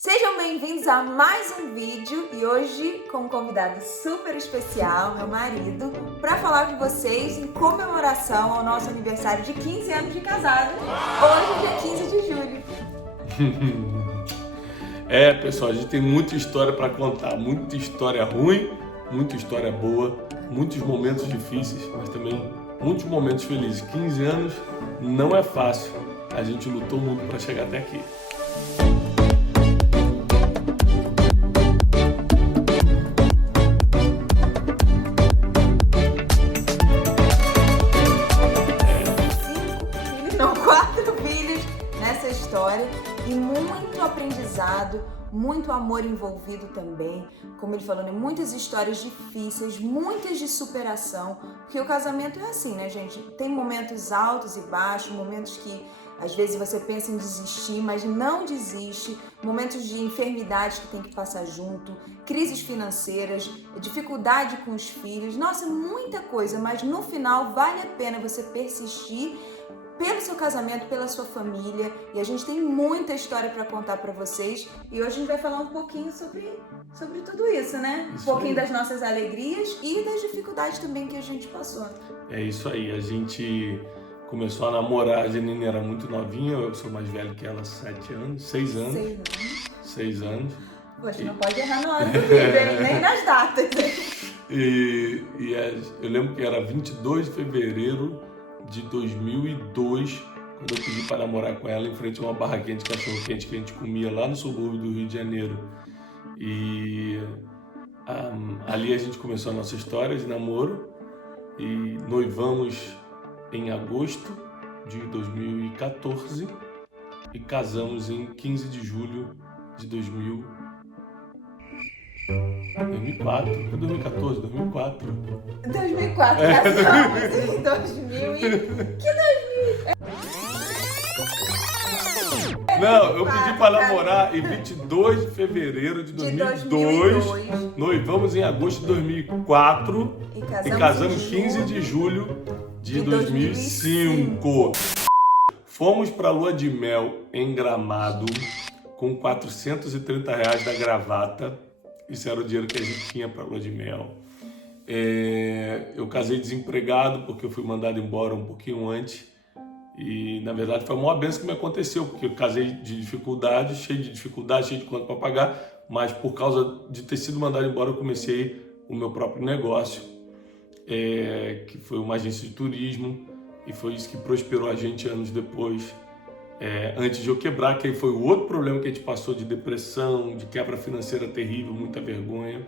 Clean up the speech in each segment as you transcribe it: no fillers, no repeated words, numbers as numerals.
Sejam bem-vindos a mais um vídeo e hoje com um convidado super especial, meu marido, para falar com vocês em comemoração ao nosso aniversário de 15 anos de casado, hoje, dia 15 de julho. Pessoal, a gente tem muita história para contar, muita história ruim, muita história boa, muitos momentos difíceis, mas também muitos momentos felizes. 15 anos não é fácil, a gente lutou muito para chegar até aqui. Quatro filhos nessa história e muito aprendizado, muito amor envolvido também. Como ele falou, né? Muitas histórias difíceis, muitas de superação, porque o casamento é assim, né, gente? Tem momentos altos e baixos, momentos que às vezes você pensa em desistir, mas não desiste, momentos de enfermidade que tem que passar junto, crises financeiras, dificuldade com os filhos, nossa, muita coisa, mas no final vale a pena você persistir pelo seu casamento, pela sua família, e a gente tem muita história para contar para vocês, e hoje a gente vai falar um pouquinho sobre tudo isso, né? Um pouquinho das nossas alegrias e das dificuldades também que a gente passou. É isso aí, a gente começou a namorar, a Janine era muito novinha, eu sou mais velho que ela, 6 anos. 6 anos. Poxa, não pode errar no ano do vídeo, nem nas datas. Eu lembro que era 22 de fevereiro de 2002, quando eu pedi para namorar com ela em frente a uma barraquinha de cachorro-quente que a gente comia lá no subúrbio do Rio de Janeiro. E ali a gente começou a nossa história de namoro e noivamos em agosto de 2014 e casamos em 15 de julho de 2004. 2014, 2004. 2004, casamos em 2000 e... Que 2000? Não, eu pedi para namorar em 22 de fevereiro de 2002. Noivamos em agosto de 2004 e casamos 15 de julho de 2005. Fomos para a lua de mel em Gramado com R$430 da gravata. Isso era o dinheiro que a gente tinha para a lua de mel. Eu casei desempregado porque eu fui mandado embora um pouquinho antes. E, na verdade, foi a maior benção que me aconteceu, porque eu casei de dificuldade, cheio de conta para pagar, mas por causa de ter sido mandado embora, eu comecei o meu próprio negócio, que foi uma agência de turismo, e foi isso que prosperou a gente anos depois. Antes de eu quebrar, que aí foi o outro problema que a gente passou, de depressão, de quebra financeira terrível, muita vergonha.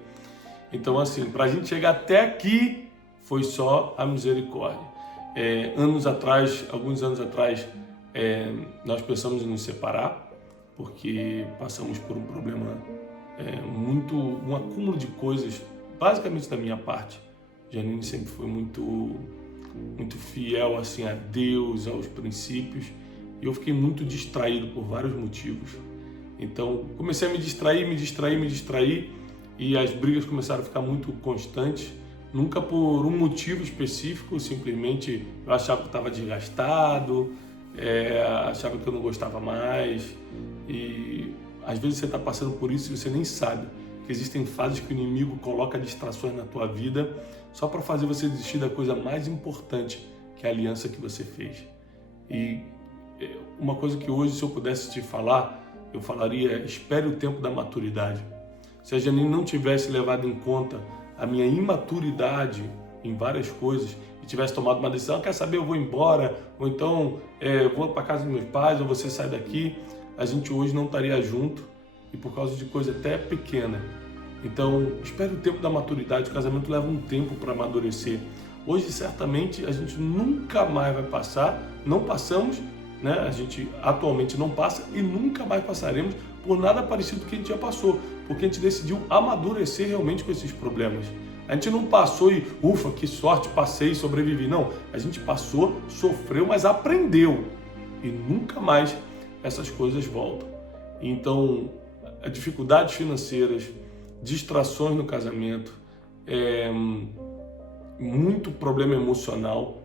Então, assim, para a gente chegar até aqui, foi só a misericórdia. Alguns anos atrás, nós pensamos em nos separar, porque passamos por um problema um acúmulo de coisas, basicamente da minha parte. Janine sempre foi muito fiel assim, a Deus, aos princípios, e eu fiquei muito distraído por vários motivos. Então, comecei a me distrair, e as brigas começaram a ficar muito constantes, nunca por um motivo específico, simplesmente eu achava que estava desgastado, achava que eu não gostava mais, e às vezes você está passando por isso e você nem sabe que existem fases que o inimigo coloca distrações na tua vida só para fazer você desistir da coisa mais importante, que é a aliança que você fez. E uma coisa que hoje, se eu pudesse te falar, eu falaria: espere o tempo da maturidade. Se a Janine não tivesse levado em conta a minha imaturidade em várias coisas e tivesse tomado uma decisão, quer saber, eu vou embora, ou então vou para casa dos meus pais, ou você sai daqui, a gente hoje não estaria junto, e por causa de coisa até pequena. Então, espere o tempo da maturidade. O casamento leva um tempo para amadurecer. Hoje, certamente, a gente nunca mais vai passar, não passamos, né? A gente atualmente não passa e nunca mais passaremos por nada parecido que a gente já passou, porque a gente decidiu amadurecer realmente com esses problemas. A gente não passou e, ufa, que sorte, passei e sobrevivi. Não, a gente passou, sofreu, mas aprendeu. E nunca mais essas coisas voltam. Então, dificuldades financeiras, distrações no casamento, muito problema emocional,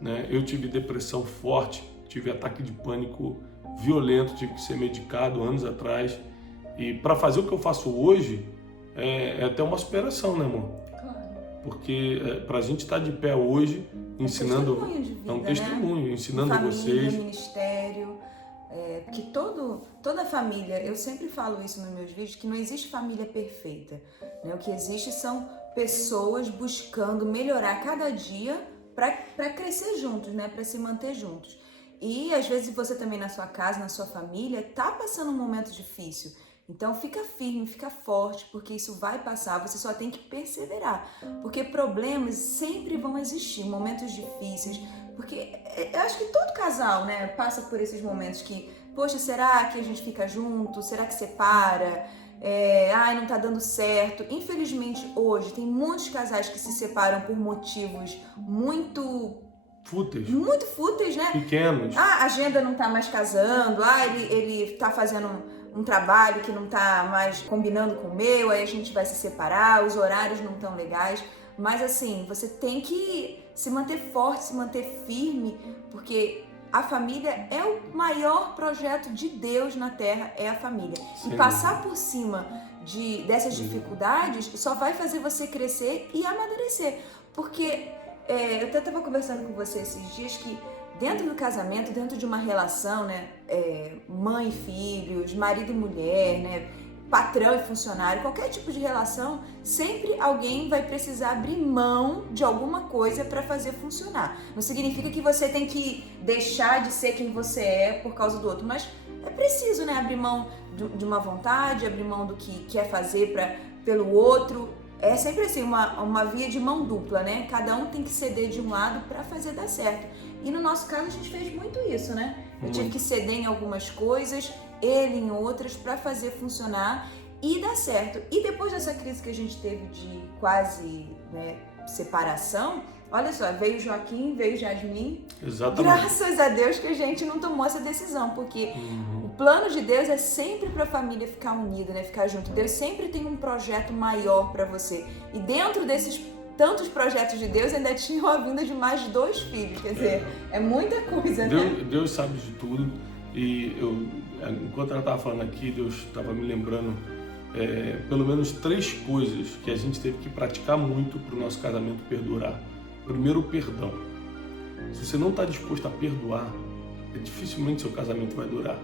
né? Eu tive depressão forte, tive ataque de pânico violento, tive que ser medicado anos atrás. E para fazer o que eu faço hoje, é até uma superação, né, amor? Claro. Porque para a gente estar de pé hoje, ensinando... É um testemunho de vida, é um testemunho, né? ensinando Família, vocês... ministério, porque toda família, eu sempre falo isso nos meus vídeos, que não existe família perfeita, né? O que existe são pessoas buscando melhorar cada dia para crescer juntos, né? Para se manter juntos. E às vezes você também na sua casa, na sua família, tá passando um momento difícil. Então fica firme, fica forte, porque isso vai passar, você só tem que perseverar. Porque problemas sempre vão existir, momentos difíceis, porque eu acho que todo casal, né, passa por esses momentos que, poxa, será que a gente fica junto? Será que separa? Ai, não tá dando certo. Infelizmente hoje tem muitos casais que se separam por motivos muito fúteis, né? Pequenos. A agenda não tá mais casando, ele tá fazendo um trabalho que não tá mais combinando com o meu, aí a gente vai se separar, os horários não tão legais. Mas assim, você tem que se manter forte, se manter firme, porque a família é o maior projeto de Deus na Terra, é a família. Sim. E passar por cima dessas dificuldades só vai fazer você crescer e amadurecer. Porque eu até estava conversando com você esses dias que dentro do casamento, dentro de uma relação, né, mãe e filhos, marido e mulher, né, patrão e funcionário, qualquer tipo de relação, sempre alguém vai precisar abrir mão de alguma coisa para fazer funcionar. Não significa que você tem que deixar de ser quem você é por causa do outro, mas é preciso, né, abrir mão de uma vontade, abrir mão do que quer fazer pelo outro. É sempre assim, uma via de mão dupla, né? Cada um tem que ceder de um lado para fazer dar certo. E no nosso caso a gente fez muito isso, né? Eu tive que ceder em algumas coisas, ele em outras, para fazer funcionar e dar certo. E depois dessa crise que a gente teve de quase, né, separação, olha só, veio Joaquim, veio Jasmin. Exatamente. Graças a Deus que a gente não tomou essa decisão, porque o plano de Deus é sempre para a família ficar unida, né? Ficar junto. Deus sempre tem um projeto maior para você. E dentro desses tantos projetos de Deus, ainda tinha a vinda de mais 2 filhos. Quer dizer, é muita coisa, né? Deus sabe de tudo. E enquanto ela estava falando aqui, Deus estava me lembrando pelo menos 3 coisas que a gente teve que praticar muito para o nosso casamento perdurar. Primeiro, o perdão. Se você não está disposto a perdoar, dificilmente seu casamento vai durar.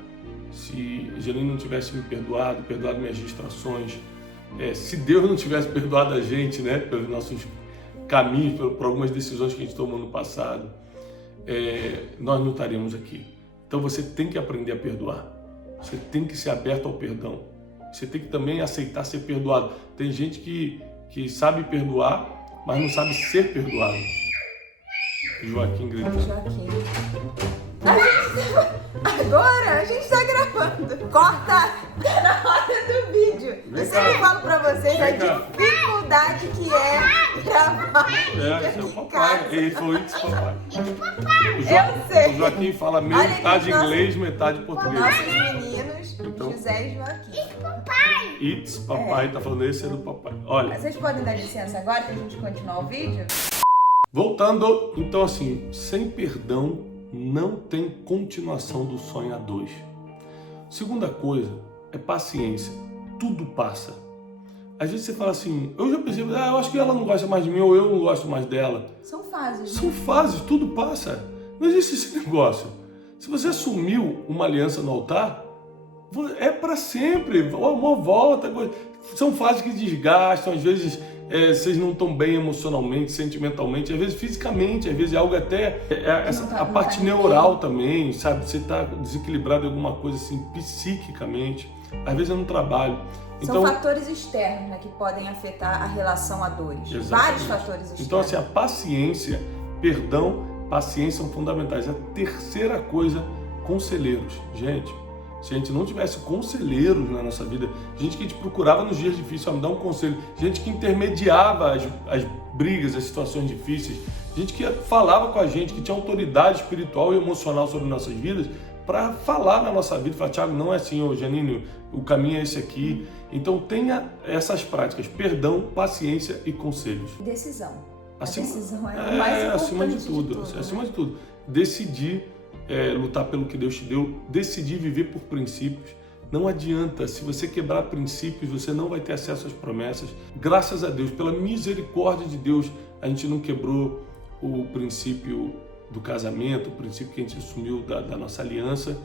Se Janine não tivesse me perdoado minhas distrações, se Deus não tivesse perdoado a gente, né, pelos nossos caminhos, por algumas decisões que a gente tomou no passado, nós não estaríamos aqui. Então você tem que aprender a perdoar. Você tem que ser aberto ao perdão. Você tem que também aceitar ser perdoado. Tem gente que sabe perdoar, mas não sabe ser perdoado. Joaquim gritando. Joaquim. Agora a gente tá gravando. Corta na hora do vídeo. Eu sempre falo pra vocês a dificuldade que é gravar. Esse é o papai. Ele falou isso, papai. Eu sei. O Joaquim fala metade inglês, metade português. Nossos meninos, Então, José e Joaquim. It's papai, tá falando esse é do papai. Olha. Vocês podem dar licença agora pra gente continuar o vídeo? Voltando, então assim, sem perdão não tem continuação do sonho a 2. Segunda coisa é paciência. Tudo passa. Às vezes você fala assim, eu já pensei, eu acho que ela não gosta mais de mim ou eu não gosto mais dela. São fases. São fases, tudo passa. Não existe esse negócio. Se você assumiu uma aliança no altar, é para sempre. O amor volta. São fases que desgastam, às vezes vocês não estão bem emocionalmente, sentimentalmente, às vezes fisicamente, às vezes é algo até a parte neural também, sabe? Você está desequilibrado em alguma coisa assim, psiquicamente, às vezes é no trabalho. São fatores externos, né, que podem afetar a relação a 2. Exatamente. Vários fatores externos. Então assim, a paciência, perdão, paciência são fundamentais. A terceira coisa, conselheiros. Gente, se a gente não tivesse conselheiros na nossa vida, gente que a gente procurava nos dias difíceis, me dar um conselho, gente que intermediava as brigas, as situações difíceis, gente que falava com a gente, que tinha autoridade espiritual e emocional sobre nossas vidas, para falar na nossa vida, falar, Thiago, não é assim, ô Janine, o caminho é esse aqui. Então tenha essas práticas, perdão, paciência e conselhos. E decisão. Decisão é o mais importante acima de tudo. né? Acima de tudo. Decidir lutar pelo que Deus te deu, decidir viver por princípios, Não adianta, se você quebrar princípios, você não vai ter acesso às promessas. Graças a Deus, pela misericórdia de Deus, a gente não quebrou o princípio do casamento, o princípio que a gente assumiu da nossa aliança,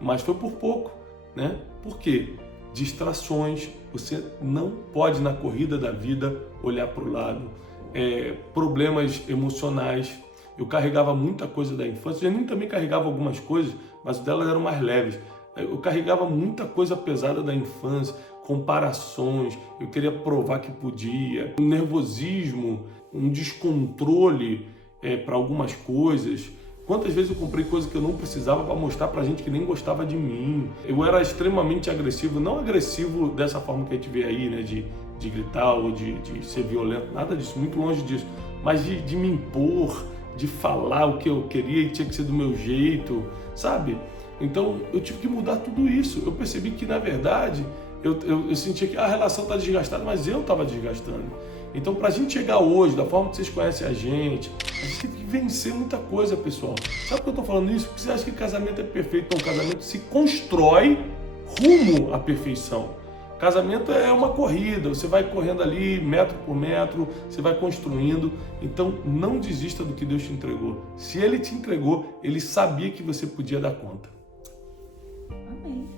mas foi por pouco, né? Por quê? Distrações, você não pode na corrida da vida olhar para o lado, problemas emocionais. Eu carregava muita coisa da infância, a Janine também carregava algumas coisas, mas delas eram mais leves. Eu carregava muita coisa pesada da infância, comparações, eu queria provar que podia, um nervosismo, um descontrole para algumas coisas. Quantas vezes eu comprei coisa que eu não precisava para mostrar para gente que nem gostava de mim. Eu era extremamente agressivo, não agressivo dessa forma que a gente vê aí, né, de gritar ou de ser violento, nada disso, muito longe disso, mas de me impor, de falar o que eu queria e tinha que ser do meu jeito, sabe? Então eu tive que mudar tudo isso. Eu percebi que, na verdade, eu sentia que a relação está desgastada, mas eu estava desgastando. Então, para a gente chegar hoje, da forma que vocês conhecem a gente teve que vencer muita coisa, pessoal. Sabe por que eu estou falando isso? Porque você acha que casamento é perfeito? Então, o casamento se constrói rumo à perfeição. Casamento é uma corrida, você vai correndo ali metro por metro, você vai construindo. Então não desista do que Deus te entregou. Se Ele te entregou, Ele sabia que você podia dar conta. Amém.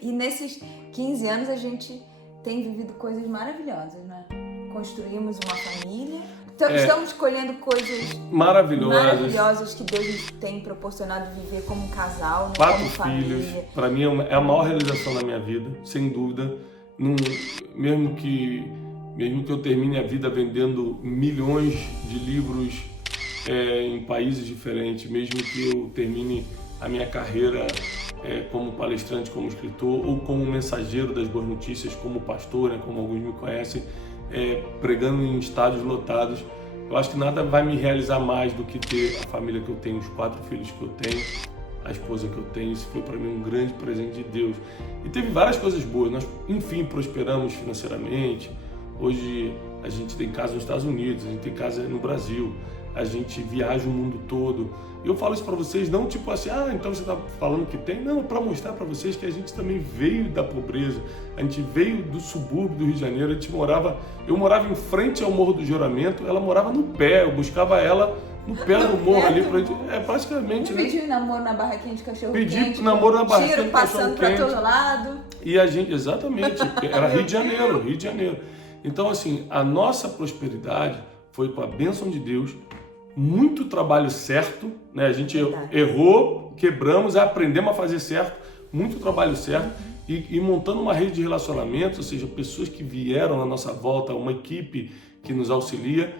E nesses 15 anos a gente tem vivido coisas maravilhosas, né? Construímos uma família. Estamos colhendo coisas maravilhosas que Deus nos tem proporcionado viver como um casal, né? 4 como filhos, família. Para mim é a maior realização da minha vida, sem dúvida. Mesmo que eu termine a vida vendendo milhões de livros em países diferentes, mesmo que eu termine a minha carreira como palestrante, como escritor ou como mensageiro das boas notícias, como pastor, né, como alguns me conhecem, pregando em estádios lotados. Eu acho que nada vai me realizar mais do que ter a família que eu tenho, os 4 filhos que eu tenho, a esposa que eu tenho. Isso foi para mim um grande presente de Deus. E teve várias coisas boas. Nós, enfim, prosperamos financeiramente. Hoje a gente tem casa nos Estados Unidos, a gente tem casa no Brasil, a gente viaja o mundo todo. E eu falo isso para vocês não tipo assim, então você está falando que tem. Não, para mostrar para vocês que a gente também veio da pobreza. A gente veio do subúrbio do Rio de Janeiro, eu morava em frente ao Morro do Juramento, ela morava no pé, eu buscava ela no pé do morro ali, praticamente, né? Pediu namoro na barraquinha de cachorro quente. Pedi namoro na barraquinha de cachorro passando para todo lado. E a gente, exatamente, era Rio de Janeiro. Então, assim, a nossa prosperidade foi com a bênção de Deus, muito trabalho certo, né? A gente errou, quebramos, aprendemos a fazer certo, muito trabalho certo e montando uma rede de relacionamentos, ou seja, pessoas que vieram na nossa volta, uma equipe que nos auxilia,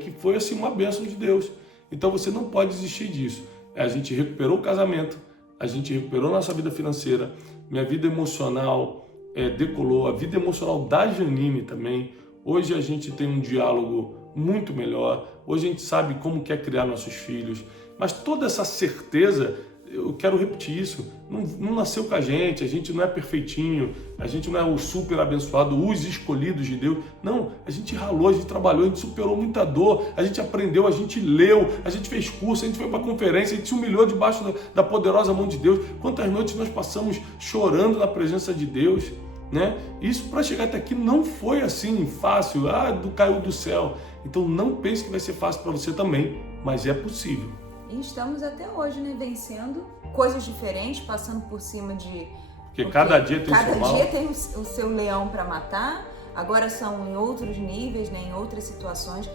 que foi assim uma bênção de Deus. Então você não pode desistir disso. A gente recuperou o casamento, a gente recuperou nossa vida financeira, minha vida emocional decolou, a vida emocional da Janine também. Hoje a gente tem um diálogo muito melhor, hoje a gente sabe como quer criar nossos filhos, mas toda essa certeza, eu quero repetir isso, não nasceu com a gente não é perfeitinho, a gente não é o super abençoado, os escolhidos de Deus, não, a gente ralou, a gente trabalhou, a gente superou muita dor, a gente aprendeu, a gente leu, a gente fez curso, a gente foi para conferência, a gente se humilhou debaixo da poderosa mão de Deus. Quantas noites nós passamos chorando na presença de Deus, né? Isso para chegar até aqui não foi assim fácil, caiu do céu. Então não pense que vai ser fácil para você também, mas é possível. E estamos até hoje, né, vencendo coisas diferentes, passando por cima de... Porque cada dia tem o seu leão para matar, agora são em outros níveis, né, em outras situações.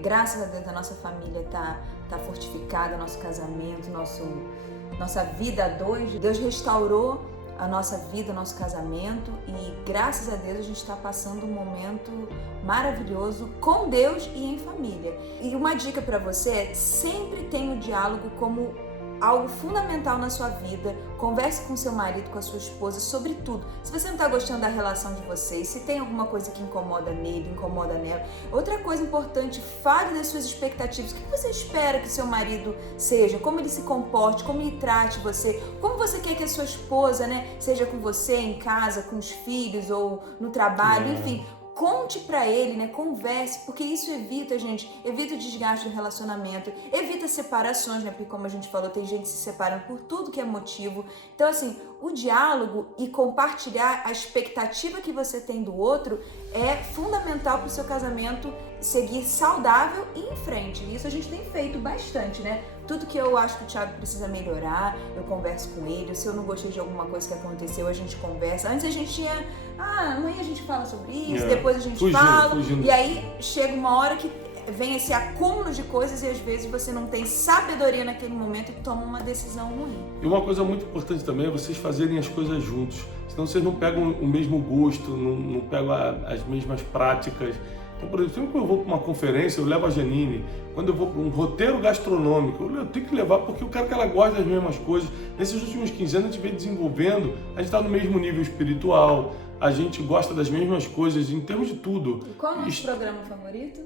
Graças a Deus a nossa família tá fortificada, nosso casamento, nossa vida a dois. Deus restaurou a nossa vida, o nosso casamento e graças a Deus a gente está passando um momento maravilhoso com Deus e em família. E uma dica para você é sempre tenha o diálogo como algo fundamental na sua vida. Converse com seu marido, com a sua esposa sobre tudo. Se você não está gostando da relação de vocês, se tem alguma coisa que incomoda nele, incomoda nela. Outra coisa importante, fale das suas expectativas. O que você espera que seu marido seja? Como ele se comporte? Como ele trate você? Como você quer que a sua esposa, né, seja com você em casa, com os filhos ou no trabalho, enfim. conte pra ele, né? Converse, porque isso evita, gente, evita o desgaste do relacionamento, evita separações, né? Porque como a gente falou, tem gente se separando por tudo que é motivo. Então, assim, o diálogo e compartilhar a expectativa que você tem do outro é fundamental para o seu casamento seguir saudável e em frente. E isso a gente tem feito bastante, né? Tudo que eu acho que o Thiago precisa melhorar, eu converso com ele. Se eu não gostei de alguma coisa que aconteceu, a gente conversa. Antes a gente tinha, amanhã a gente fala sobre isso, depois a gente fala. E aí chega uma hora que vem esse acúmulo de coisas e às vezes você não tem sabedoria naquele momento e toma uma decisão ruim. E uma coisa muito importante também é vocês fazerem as coisas juntos. Senão vocês não pegam o mesmo gosto, não pegam as mesmas práticas. Então, por exemplo, sempre que eu vou para uma conferência, eu levo a Janine. Quando eu vou para um roteiro gastronômico, eu tenho que levar porque eu quero que ela goste das mesmas coisas. Nesses últimos 15 anos a gente vem desenvolvendo, a gente está no mesmo nível espiritual, a gente gosta das mesmas coisas em termos de tudo. E qual é o nosso programa favorito?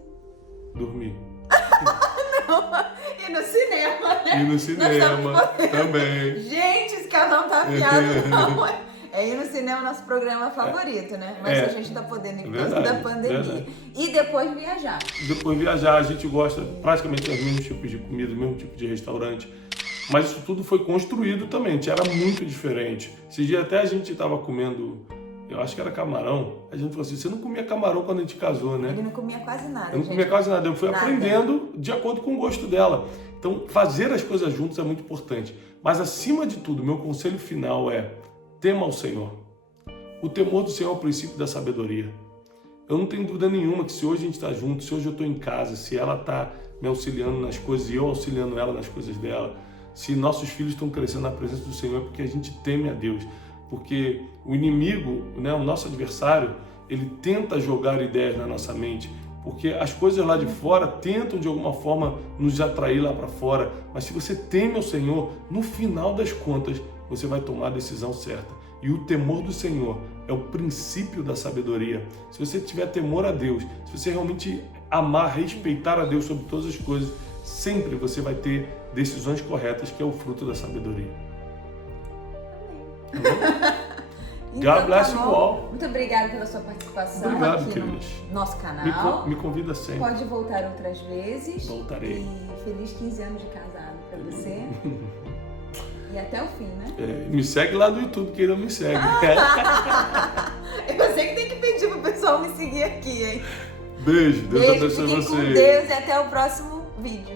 Dormir. Não, e no cinema, né? E no cinema também. Gente, esse casal não tá afiado, não. É ir no cinema nosso programa favorito, né? Mas a gente tá podendo ir por causa da pandemia. Verdade. E depois viajar. Depois viajar, a gente gosta praticamente dos mesmos tipos de comida, do mesmo tipo de restaurante. Mas isso tudo foi construído também, era muito diferente. Esse dia até a gente tava comendo, eu acho que era camarão. A gente falou assim, você não comia camarão quando a gente casou, né? Ele não comia quase nada. Eu não comia quase nada, eu fui aprendendo de acordo com o gosto dela. Então, fazer as coisas juntos é muito importante. Mas, acima de tudo, meu conselho final é: tema ao Senhor. O temor do Senhor é o princípio da sabedoria. Eu não tenho dúvida nenhuma que se hoje a gente está junto, se hoje eu estou em casa, se ela está me auxiliando nas coisas e eu auxiliando ela nas coisas dela, se nossos filhos estão crescendo na presença do Senhor, é porque a gente teme a Deus. Porque o inimigo, né, o nosso adversário, ele tenta jogar ideias na nossa mente, porque as coisas lá de fora tentam de alguma forma nos atrair lá para fora. Mas se você teme ao Senhor, no final das contas, você vai tomar a decisão certa. E o temor do Senhor é o princípio da sabedoria. Se você tiver temor a Deus, se você realmente amar, respeitar a Deus sobre todas as coisas, sempre você vai ter decisões corretas, que é o fruto da sabedoria. Então, God bless you all. Muito obrigada pela sua participação. Obrigado, aqui queridos. no nosso canal. Me convida sempre. Pode voltar outras vezes. Voltarei. E feliz 15 anos de casado para você. E até o fim, né? Me segue lá no YouTube, que ele não me segue. Eu sei que tem que pedir pro pessoal me seguir aqui, hein? Beijo, Deus abençoe vocês. você. Com Deus e até o próximo vídeo.